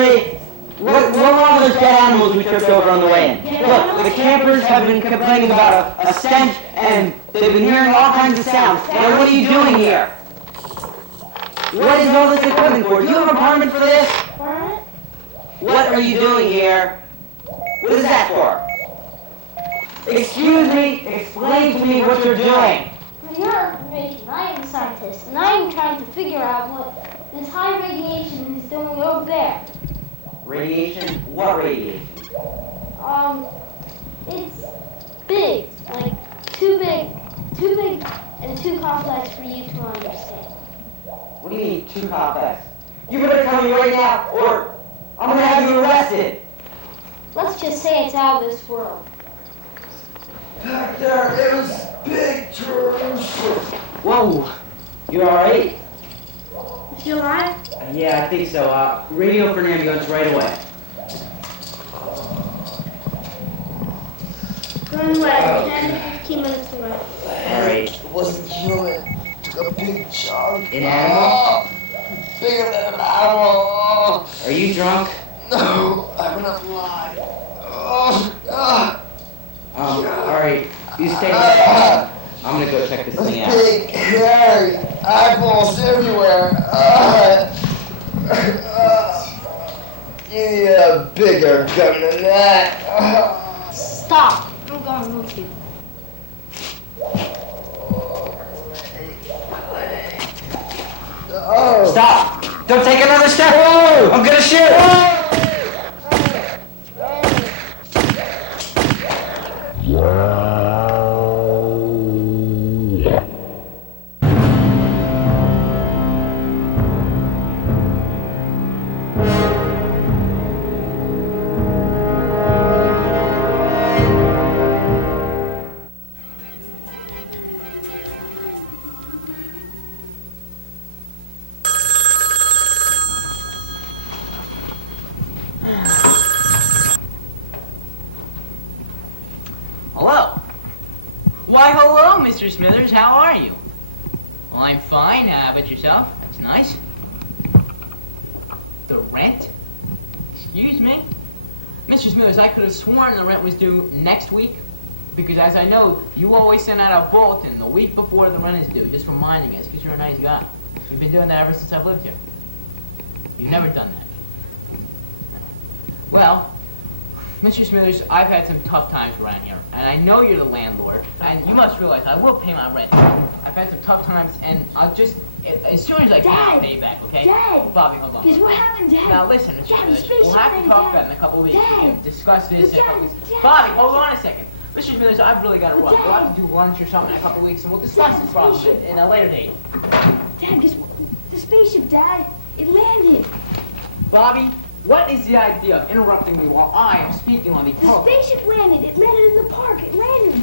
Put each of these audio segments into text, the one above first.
me? What were all those dead animals we tripped over on the way in? Look, the campers have been complaining about a stench, and they've been hearing all kinds of sounds. Now, what are you doing here? What is all this equipment for? Do you have an apartment for this? What are you doing here? What is that for? Excuse me, explain to me what you're doing. For your information, I am a scientist, and I am trying to figure out what this high radiation is doing over there. Radiation? What radiation? It's big, like too big and too complex for you to understand. What do you mean, too complex? You better tell me right now, or I'm gonna have you arrested. Let's just say it's out of this world. Back there, it was big turns. Whoa, you alright? Is she alive? Yeah, I think so. Radio for an ambulance right away. Going away, 10 to 15 minutes away. Alright. It wasn't human. Took a big chunk. An animal? Oh, bigger than an animal. Are you drunk? No, I'm not lying. Alright. You stay there. I'm gonna go check this thing out. Big, hairy, eyeballs everywhere. You need a bigger gun than that. Stop. I'm going with you. Oh. Stop! Don't take another step! Whoa! I'm gonna shoot! Hello. Why, hello, Mr. Smithers. How are you? Well, I'm fine. How about yourself? That's nice. The rent? Excuse me? Mr. Smithers, I could have sworn the rent was due next week, because as I know, you always send out a bulletin the week before the rent is due, just reminding us, because you're a nice guy. You've been doing that ever since I've lived here. You've never done that. Well, Mr. Smithers, I've had some tough times around here, and I know you're the landlord, and you must realize I will pay my rent. I've had some tough times, and I'll just, as soon as I can, I'll pay you back, okay? Dad! Bobby, hold on. Guess what happened, Dad? Now listen, Mr. Dad, Smithers, space we'll have to shuttle, talk Dad. about it in a couple of weeks. Dad. We can discuss this in a couple of weeks. Dad. Bobby, hold on a second. Mr. Smithers, I've really got to run. Dad. We'll have to do lunch or something in a couple of weeks, and we'll discuss Dad, this problem spaceship. in a later date. Dad, guess what? The spaceship, Dad. It landed. Bobby, what is the idea of interrupting me while I am speaking on the The telephone? spaceship landed. It landed in the park. It landed.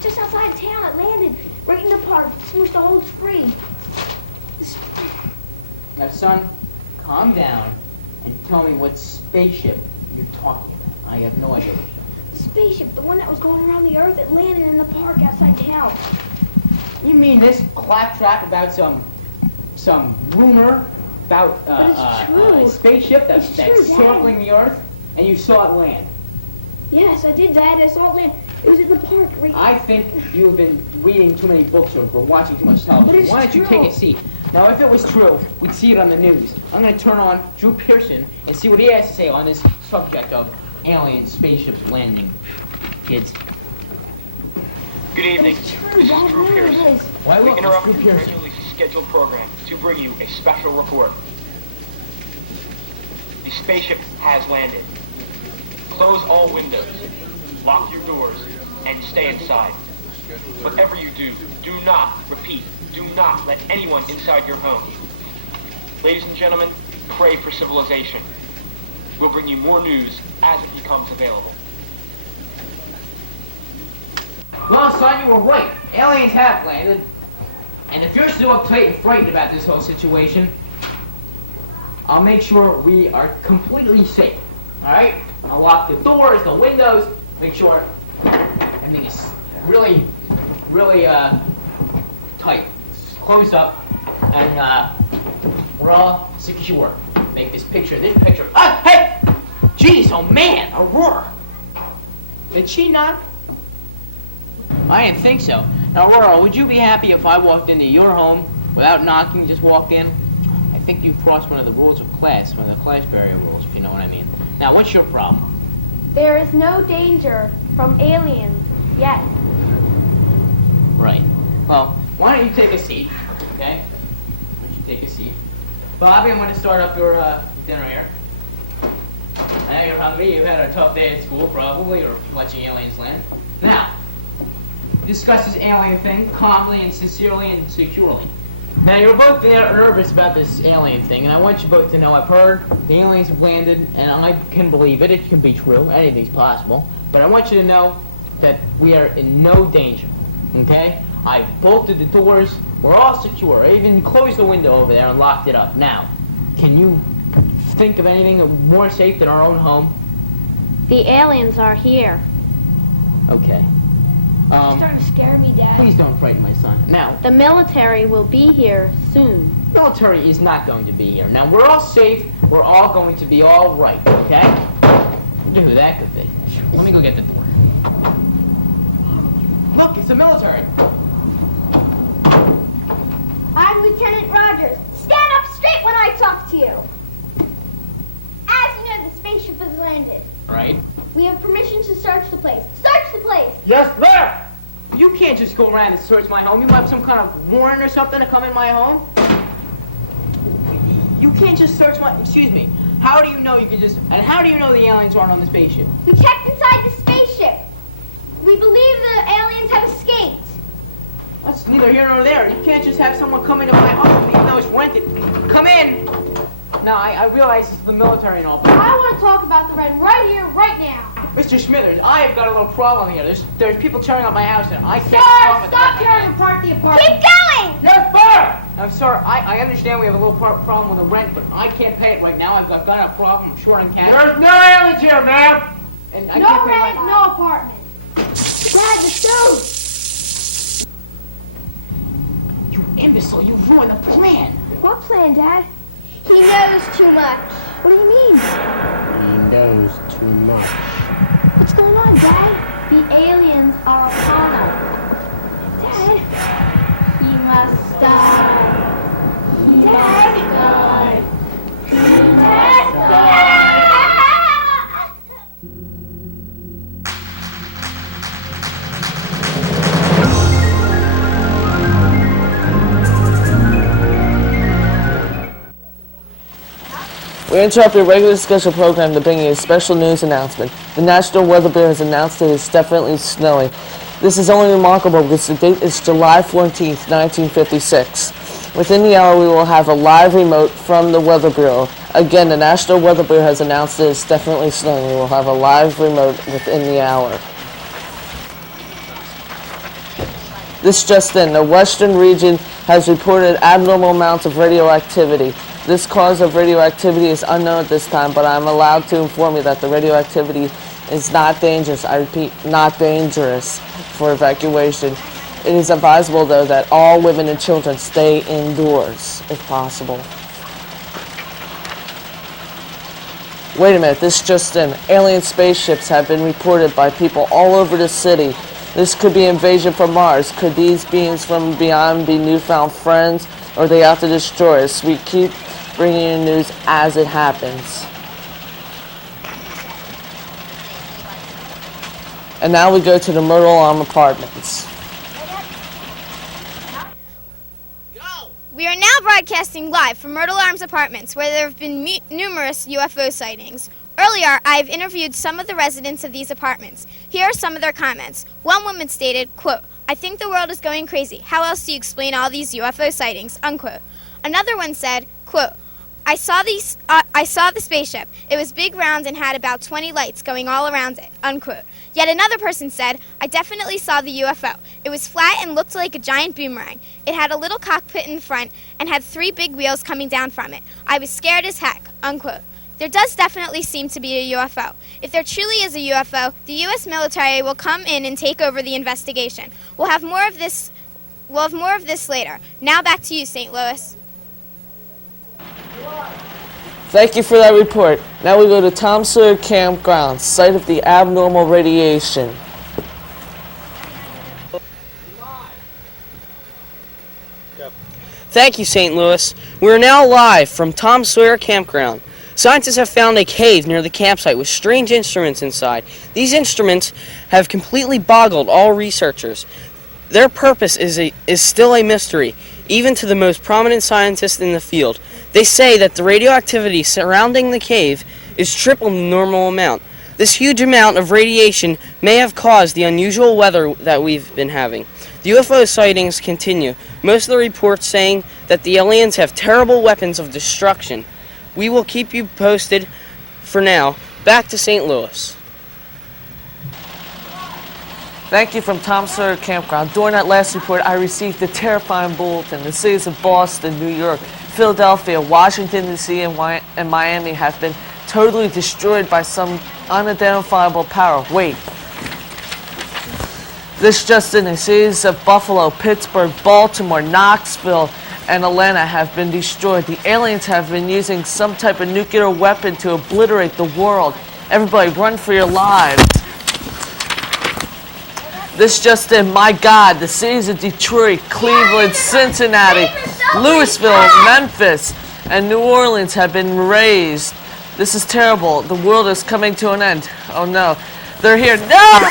Just outside town. It landed right in the park. It's supposed to hold free. Now, son, calm down and tell me what spaceship you're talking about. I have no idea what The spaceship, the one that was going around the Earth, it landed in the park outside town. you mean this claptrap about some rumor about But it's true. a spaceship that's It's true, Dad. circling the Earth, and you saw it land? Yes, I did, Dad. I saw it land. It was in the park right I think you have been reading too many books or watching too much But television. it's Why don't you true. take a seat? Now, if it was true, we'd see it on the news. I'm going to turn on Drew Pearson and see what he has to say on this subject of alien spaceships landing. Kids. Good evening. It's true, This is Dad. Drew There it Pearson. is. Why We look, interrupt Drew the Pearson. regularly scheduled program to bring you a special report. The spaceship has landed. Close all windows, lock your doors, and stay inside. Whatever you do, do not, repeat, do not let anyone inside your home. Ladies and gentlemen, pray for civilization. We'll bring you more news as it becomes available. Well, son, you were right. Aliens have landed. And if you're still uptight and frightened about this whole situation, I'll make sure we are completely safe. Alright? I'll lock the doors, the windows, make sure everything is really, really tight. It's closed up, and we're all secure. Make this picture. Ah, hey! Jeez, oh man, Aurora! Did she knock? I didn't think so. Now, Aurora, would you be happy if I walked into your home without knocking, just walked in? I think you've crossed one of the rules of class, one of the class barrier rules, if you know what I mean. Now, what's your problem? There is no danger from aliens yet. Right. Well, why don't you take a seat, okay? Why don't you take a seat? Bobby, I'm going to start up your dinner here. I know you're hungry. You've had a tough day at school, probably, or watching Aliens Land. Now, discuss this alien thing calmly and sincerely and securely. Now, you're both nervous about this alien thing, and I want you both to know I've heard the aliens have landed, and I can believe it. It can be true. Anything's possible. But I want you to know that we are in no danger, okay? I've bolted the doors. We're all secure. I even closed the window over there and locked it up. Now, can you think of anything more safe than our own home? The aliens are here. Okay. You're starting to scare me, Dad. Please don't frighten my son. Now, The military will be here soon. military is not going to be here. Now, we're all safe. We're all going to be all right, okay? I wonder who that could be. Let me go get the door. Look, it's the military. I'm Lieutenant Rogers. Stand up straight when I talk to you. As you know, the spaceship has landed. Right? We have permission to search the place. Search the place! Yes, sir! You can't just go around and search my home. You have some kind of warrant or something to come in my home? You can't just search my... Excuse me. How do you know you can just... And how do you know the aliens aren't on the spaceship? We checked inside the spaceship. We believe the aliens have escaped. That's neither here nor there. You can't just have someone come into my home even though it's rented. Come in! Now, I realize it's the military and all, but... I want to talk about the red right here, right now. Mr. Smithers, I have got a little problem here. There's people tearing up my house and I can't Sir, stop stop it. tearing apart the apartment. Keep going! Yes, sir! Now, sir, I understand we have a little problem with the rent, but I can't pay it right now. I've got a problem. I'm short on cash. There's no aliens here, ma'am! And I No can't pay rent, my... no apartment. Dad, let's go. You imbecile, you ruined the plan. What plan, Dad? He knows too much. What do you mean? He knows too much. What's going on, Dad? The aliens are upon us. Dad? He must die. He Dad? must die. Dad? We interrupt your regularly scheduled program to bring you a special news announcement. The National Weather Bureau has announced that it is definitely snowing. This is only remarkable because the date is July 14th, 1956. Within the hour, we will have a live remote from the Weather Bureau. Again, the National Weather Bureau has announced that it's definitely snowing. We will have a live remote within the hour. This just in, the western region has reported abnormal amounts of radioactivity. This cause of radioactivity is unknown at this time, but I'm allowed to inform you that the radioactivity is not dangerous. I repeat, not dangerous for evacuation. It is advisable, though, that all women and children stay indoors, if possible. Wait a minute, this just in. Alien spaceships have been reported by people all over the city. This could be invasion from Mars. Could these beings from beyond be newfound friends, or are they out to destroy us? We keep bringing you news as it happens. And now we go to the Myrtle Arm Apartments. We are now broadcasting live from Myrtle Arms Apartments, where there have been numerous UFO sightings. Earlier, I've interviewed some of the residents of these apartments. Here are some of their comments. One woman stated, quote, "I think the world is going crazy. How else do you explain all these UFO sightings?" Unquote. Another one said, quote, I saw the spaceship. It was big, round, and had about 20 lights going all around it." Unquote. Yet another person said, "I definitely saw the UFO. It was flat and looked like a giant boomerang. It had a little cockpit in front and had 3 big wheels coming down from it. I was scared as heck." Unquote. There does definitely seem to be a UFO. If there truly is a UFO, the U.S. military will come in and take over the investigation. We'll have more of this later. Now back to you, St. Louis. Thank you for that report. Now we go to Tom Sawyer Campground, site of the abnormal radiation. Thank you, St. Louis. We are now live from Tom Sawyer Campground. Scientists have found a cave near the campsite with strange instruments inside. These instruments have completely boggled all researchers. Their purpose is still a mystery, even to the most prominent scientists in the field. They say that the radioactivity surrounding the cave is triple the normal amount. This huge amount of radiation may have caused the unusual weather that we've been having. The UFO sightings continue, most of the reports saying that the aliens have terrible weapons of destruction. We will keep you posted. For now, back to St. Louis. Thank you from Tom Sawyer Campground. During that last report, I received a terrifying bulletin. The cities of Boston, New York, Philadelphia, Washington, D.C., and Miami have been totally destroyed by some unidentifiable power. Wait. This just in, the cities of Buffalo, Pittsburgh, Baltimore, Knoxville, and Atlanta have been destroyed. The aliens have been using some type of nuclear weapon to obliterate the world. Everybody run for your lives. This just in, my God, the cities of Detroit, Cleveland, Cincinnati, Louisville, Memphis, and New Orleans have been razed. This is terrible. The world is coming to an end. Oh no. They're here. No!